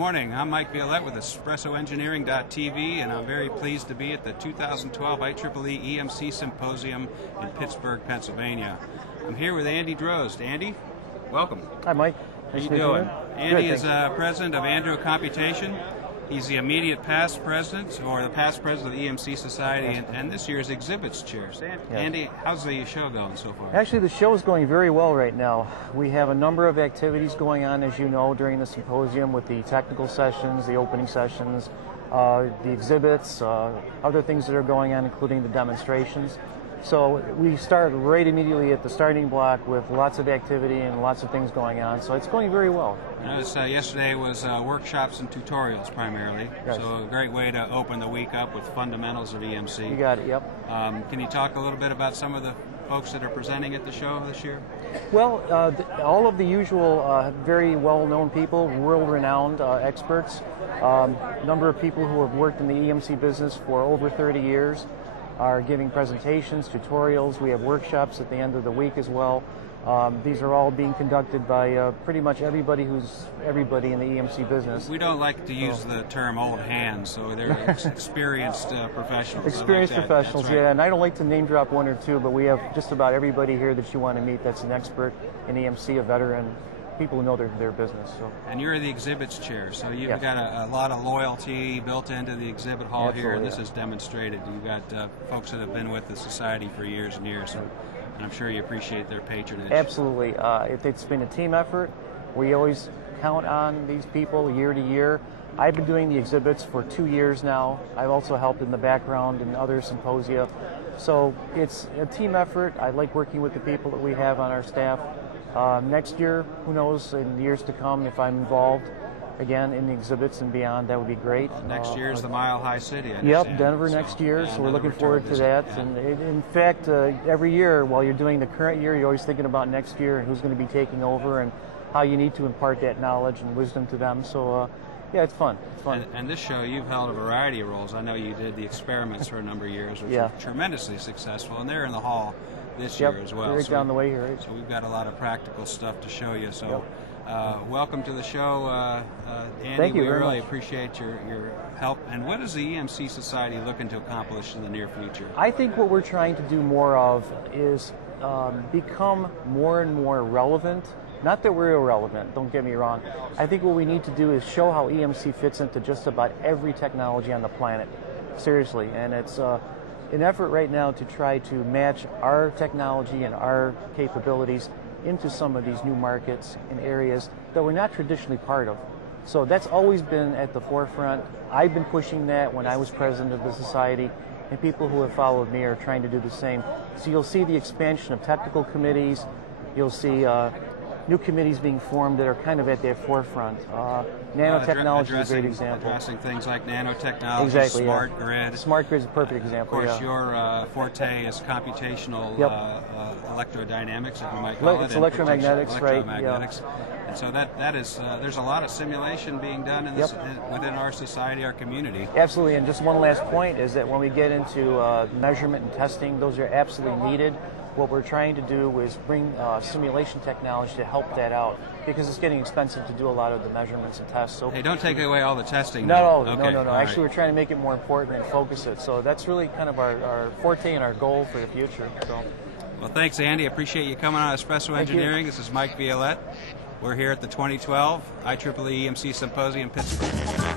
morning. I'm Mike Violette with EspressoEngineering.tv, and I'm very pleased to be at the 2012 IEEE EMC Symposium in Pittsburgh, Pennsylvania. I'm here with Andy Drozd. Andy, welcome. Hi, Mike. How you doing? Andy is president of Andrew Computation. He's the immediate past president, or the past president of the EMC Society, and this year's exhibits chair. Andy, how's the show going so far? Actually, the show is going very well right now. We have a number of activities going on, as you know, during the symposium with the technical sessions, the opening sessions, the exhibits, other things that are going on, including the demonstrations. So we start right immediately at the starting block with lots of activity and lots of things going on. So it's going very well. I noticed yesterday was workshops and tutorials primarily. Yes. So a great way to open the week up with fundamentals of EMC. You got it, yep. Can you talk a little bit about some of the folks that are presenting at the show this year? Well, all of the usual very well-known people, world-renowned experts, number of people who have worked in the EMC business for over 30 years. Are giving presentations, tutorials. We have workshops at the end of the week as well. These are all being conducted by pretty much everybody who's everybody in the EMC business. We don't like to use the term old hands, so they're experienced professionals. Experienced like professionals, right. yeah. And I don't like to name drop one or two, but we have just about everybody here that you want to meet that's an expert in EMC, a veteran, people who know their business. So. And you're the exhibits chair, so you've got a lot of loyalty built into the exhibit hall. Absolutely, here, and this is demonstrated. You've got folks that have been with the society for years and years, and I'm sure you appreciate their patronage. Absolutely. It's been a team effort. We always count on these people year to year. I've been doing the exhibits for 2 years now. I've also helped in the background in other symposia. So it's a team effort. I like working with the people that we have on our staff. Next year, who knows, in years to come, if I'm involved again in the exhibits and beyond, that would be great. Next year is the Mile High City, I understand. Yep, Denver next year, so we're looking forward to that. Yeah. And in fact, every year, while you're doing the current year, you're always thinking about next year and who's going to be taking over and how you need to impart that knowledge and wisdom to them. So, yeah, it's fun. It's fun. And this show, you've held a variety of roles. I know you did the experiments for a number of years, which were tremendously successful, and they're in the hall this year as well. Right down the way here. Right? So we've got a lot of practical stuff to show you. So welcome to the show, Andy. Thank you we very really much. Appreciate your help. And what is the EMC Society looking to accomplish in the near future? I think what we're trying to do more of is become more and more relevant. Not that we're irrelevant, don't get me wrong. I think what we need to do is show how EMC fits into just about every technology on the planet. Seriously. And it's an effort right now to try to match our technology and our capabilities into some of these new markets and areas that we're not traditionally part of. So that's always been at the forefront. I've been pushing that when I was president of the society, and people who have followed me are trying to do the same. So you'll see the expansion of technical committees. You'll see new committees being formed that are kind of at their forefront. Nanotechnology is a great example. Addressing things like nanotechnology, exactly, smart grid. Smart grid is a perfect example. Of course, your forte is computational electrodynamics, if you might call it. It's electromagnetics, right? Electromagnetics. And so that is, there's a lot of simulation being done in this, within our society, our community. Absolutely, and just one last point is that when we get into measurement and testing, those are absolutely needed. What we're trying to do is bring simulation technology to help that out, because it's getting expensive to do a lot of the measurements and tests. So hey, don't take away all the testing. No. Okay. Actually, we're trying to make it more important and focus it. So that's really kind of our forte and our goal for the future. So. Well, thanks, Andy. I appreciate you coming on Espresso Engineering. This is Mike Violette. We're here at the 2012 IEEE EMC Symposium in Pittsburgh.